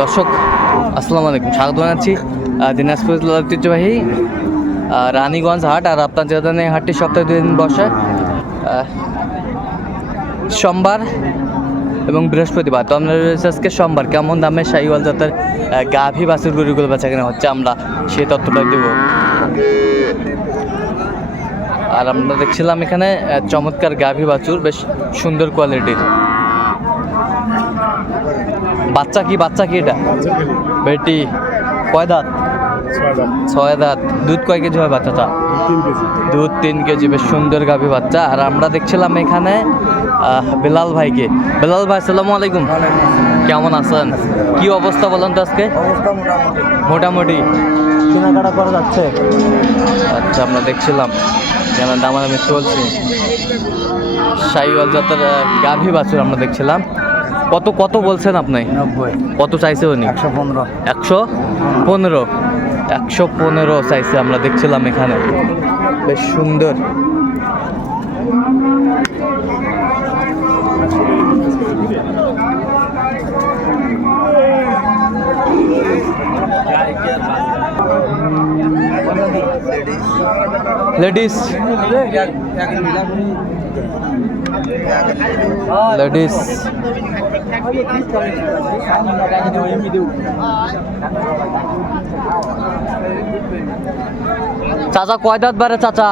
দর্শক, আসসালামু আলাইকুম। স্বাগত জানাচ্ছি দিনাজপুর ঐতিহ্যবাহী রানীগঞ্জ হাট আর আপনার এই হাটটি সপ্তাহে দুই দিন বসে। সোমবার এবং বৃহস্পতিবার। তো আমরা রয়েছে আজকে সোমবার। কেমন দামে শাহিওয়াল জাতের গাভী বাছুর গরুগুলো বেচা কেনা হচ্ছে আমরা সেই তথ্যটা দেব। আর আমরা দেখছিলাম এখানে চমৎকার গাভী বাছুর, বেশ সুন্দর কোয়ালিটির বাচ্চা কি বাচ্চা কি এটা? বেটি। কয় দাঁত? ছয় দাঁত। দুধ কয় কেজি হয় বাচ্চাটা? দুধ তিন কেজি। বেশ সুন্দর গাভী বাচ্চা। আর আমরা দেখছিলাম এখানে আহ, বেলাল ভাইকে। বেলাল ভাই আসসালামু আলাইকুম। কেমন আছেন? কি অবস্থা বলেন তো আজকে? মোটামুটি। কেনাকাটা করা যাচ্ছে। আচ্ছা আমরা দেখছিলাম। কেন দামাদামি চলছে? সাইওয়াল জাতের গাভী বাছুর আমরা দেখছিলাম। কত কত বলছেন আপনি? কত চাইছে উনি? একশো পনেরো। একশো পনেরো? একশো পনেরো চাইছে আমরা দেখছিলাম এখানে। বেশ সুন্দর। লেডিস লেডিস চাচা কয় দাঁত বারে চাচা?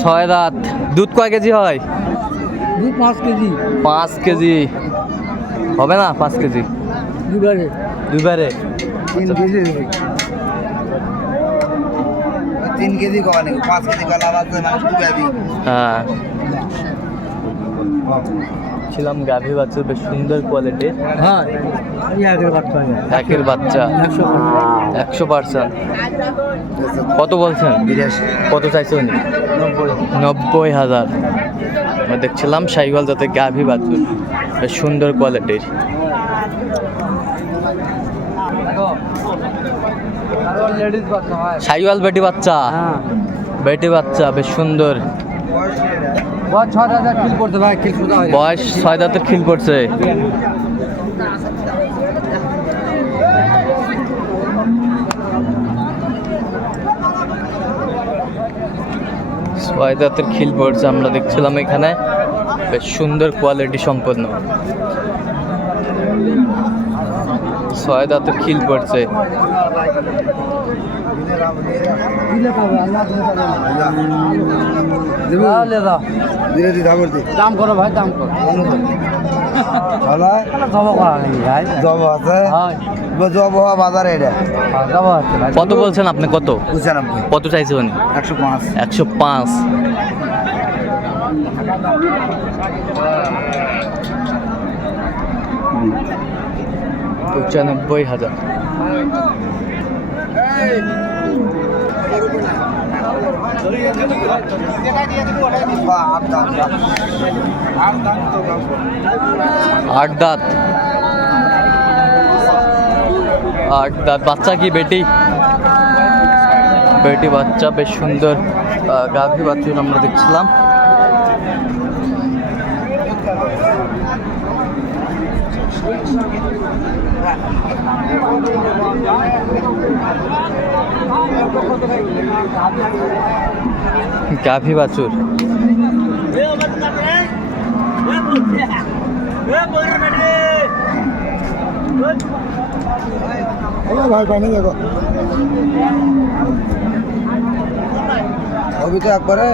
ছয় দাঁত দুধ কয় কেজি হয়? দুই পাঁচ কেজি। পাঁচ কেজি। হবে না পাঁচ কেজি? দুবারে দুইবারে তিন কেজি তিন কেজি কমা পাঁচ কেজি কলা হ্যাঁ। ছিলাম গাভী বাচ্চা বেশ সুন্দর কোয়ালিটির হ্যাঁ একের বাচ্চা বাচ্চা। একশো পার্সেন্ট। কত বলছেন? কত চাইছে উনি? নব্বই। হাজার। দেখছিলাম সাইকেল যাতে গাভী বাছুর বেশ সুন্দর কোয়ালিটির সাইওয়াল বেটি বাচ্চা। হ্যাঁ। বেটি বাচ্চা বেশ সুন্দর। বয়স ছয় দাঁতের খিল পড়ছে ছয় দাঁতের খিল পড়ছে, আমরা দেখছিলাম এখানে। বেশ সুন্দর কোয়ালিটি সম্পন্ন। ছয় দাঁতের খিল পড়ছে। দাম করো ভাই দাম করো কত বলছেন আপনি কত? কত চাইছে উনি? একশো পাঁচ একশো পাঁচ। পঁচানব্বই হাজার। আট দাঁত আট দাঁত বাচ্চা কি বেটি? বেটি বাচ্চা, বেশ সুন্দর গাভী বাছুর আমরা দেখছিলাম। গাভী বাছুর। ভাই পানি দেখো অভি তো একবারে।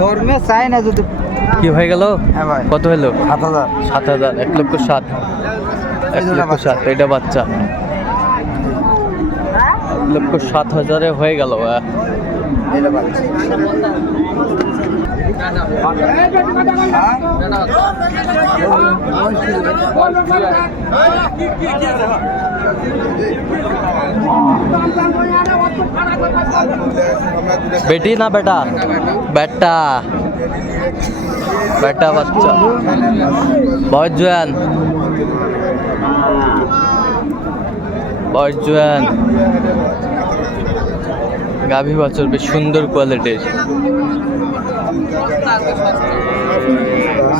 ধর্মে চাই না যদি। কি হয়ে গেল? হ্যাঁ কত হলো? সাত হাজার। সাত হাজার এক লক্ষ সাত। এক লক্ষ সাত এটা বাচ্চা। এক লক্ষ সাত হাজারে হয়ে গেল বেটি না বেটা? বেটা। বেটা বাচ্চা। বয়স জয়ান। বর্জুয়ান গাভী বাছর বেশ সুন্দর কোয়ালিটির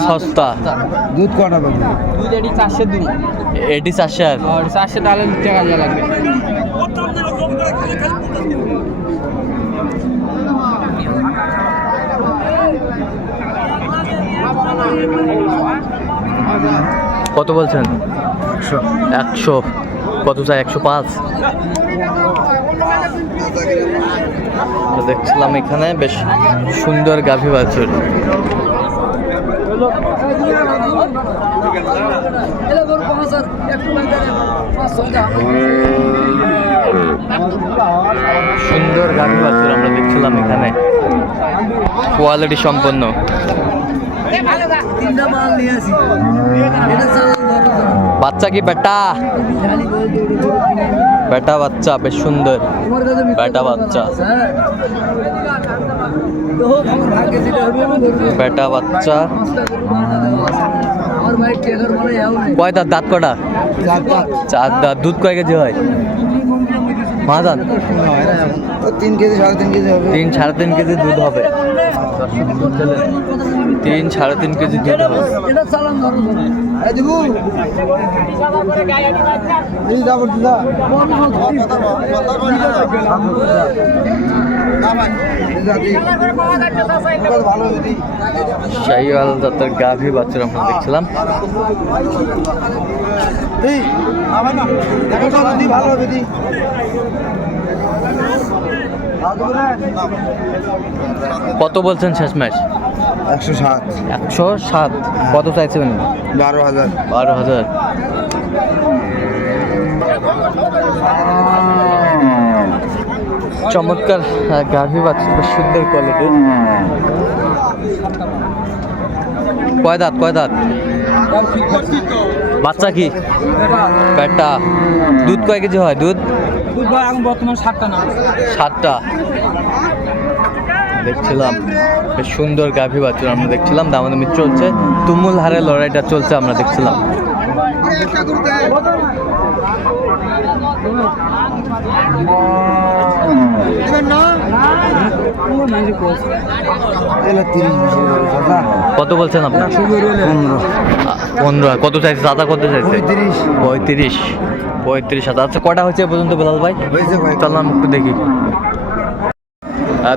সস্তা। দুধ কটা পাবি? দুধ এটি চারশো দুই। এটি চারশো আর। চারশো তাহলে দু টাকা দেওয়া লাগবে। কত বলছেন? একশো। কত চাই? একশো পাঁচ? দেখছিলাম এখানে বেশ সুন্দর গাভী বাছুর। সুন্দর গাভী বাছুর আমরা দেখছিলাম এখানে। কোয়ালিটি সম্পন্ন। বাচ্চা কি বেটা? বেটা বাচ্চা, বেশ সুন্দর। বেটা বাচ্চা। বেটা বাচ্চা। কয় দাঁত? কটা? চার দাঁত। দুধ কয় কেজি হয়? মা দাঁত তিন কেজি সাড়ে তিন কেজি তিন সাড়ে তিন কেজি দুধ হবে। তিন সাড়ে তিন কেজি দুধ শাহিওয়াল জাতের গাভী বাচ্চারা আমরা দেখছিলাম। ভালো হবে কত বলছেন শেষ ম্যাচ একশো সাত। একশো সাত। কত চাইছেন? বারো হাজার। বারো হাজার। চমৎকার আহ, গাভী বাচ্চা সুন্দর কোয়ালিটির কয় দাঁত কয় দাঁত? বাচ্চা কি? পেটটা দুধ কয় কেজি হয়? দুধ? দুধ বর্তমান সাতটা না। সাতটা। দেখছিলাম বেশ সুন্দর গাভী বাছুর আমরা দেখছিলাম দামাদামি চলছে। তুমুল হারে লড়াইটা চলছে আমরা দেখছিলাম। কত বলছেন আপনার? পনেরো। কত চাইছে? দাদা কত চাইছে? পঁয়ত্রিশ। পঁয়ত্রিশ হাজার। আচ্ছা কটা হচ্ছে এ পর্যন্ত বেলাল ভাই? হয়েছে চললাম একটু দেখি।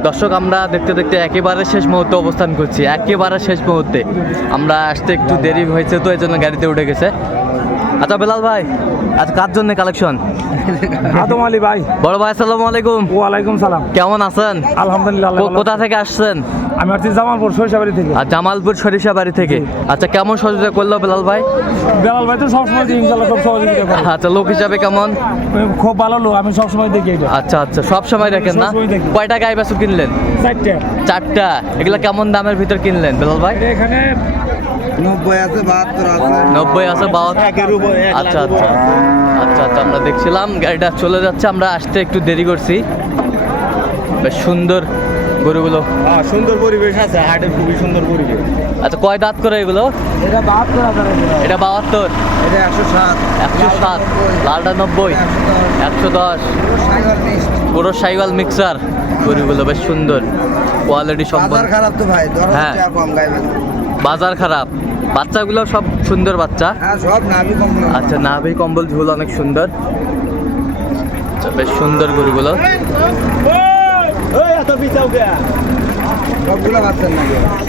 দর্শক, আমরা দেখতে দেখতে একেবারে শেষ মুহূর্তে অবস্থান করছি, একেবারে শেষ মুহূর্তে। আমরা আসতে একটু দেরি হয়েছে তো এই জন্য গাড়িতে উঠে গেছে। আচ্ছা বেলাল ভাই আজ কার জন্য কালেকশন আদম আলী ভাই। বড় ভাই আসসালামু আলাইকুম। ওয়ালাইকুম সালাম। কেমন আছেন? আলহামদুলিল্লাহ কোথা থেকে আসছেন? আমি আসছি জামালপুর সরিষাবাড়ি থেকে। আর জামালপুর সরিষা বাড়ি থেকে আচ্ছা কেমন সহযোগিতা করল বেলাল ভাই? বেলাল ভাই তো সবসময় দিই ইনশাল্লাহ খুব সহযোগিতা করে। আচ্ছা লোক হিসাবে কেমন? খুব ভালো লোক আমি সবসময় দেখি এটা। আচ্ছা আচ্ছা সব সময় দেখেন না? কয়টা গাই বাছুর কিনলেন? চারটে। চারটা। এগুলা কেমন দামের ভিতর কিনলেন বেলাল ভাই? এখানে নব্বই আছে বাহাত্তর আছে। নব্বই আছে বাহাত্তর। আচ্ছা আচ্ছা। আচ্ছা আচ্ছা আমরা দেখছিলাম গাড়িটা চলে যাচ্ছে আমরা আসতে একটু দেরি করছি। বেশ সুন্দর গরুগুলো। সুন্দর পরিবেশ আছে হাটের খুবই সুন্দর পরিবেশ। আচ্ছা কয় দাঁত করে এগুলো? এটা বাহাত্তর এটা বাহাত্তর? এটা একশো সাত। একশো সাত। লালটা নব্বই। একশো দশ। পুরো সাইওয়াল মিক্সার। গরুগুলো বেশ সুন্দর। কোয়ালিটি সম্পন্ন। খারাপ তো ভাই হ্যাঁ। কম গাইবেন বাজার খারাপ। বাচ্চাগুলো সব সুন্দর বাচ্চা। হ্যাঁ আচ্ছা নাভি কম্বল ঝুল অনেক সুন্দর। আচ্ছা, বেশ সুন্দর গরুগুলো।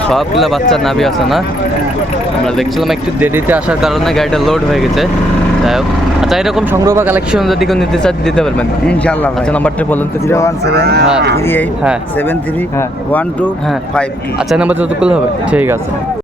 সবগুলো বাচ্চার নাভি আছে। না? আমরা দেখছিলাম একটু দেরিতে আসার কারণে গাড়িটা লোড হয়ে গেছে। যাই হোক। আচ্ছা এরকম সংগ্রহ বা কালেকশন যদি কেউ নিতে চাই দিতে পারবেন। ইনশাল্লাহ আচ্ছা নাম্বারটা বলুন তো। জিরো ওয়ান সেভেন হ্যাঁ। থ্রি এইট হ্যাঁ। সেভেন থ্রি হ্যাঁ। ওয়ান টু হ্যাঁ। ফাইভ আচ্ছা নাম্বার যতগুলো হবে ঠিক আছে।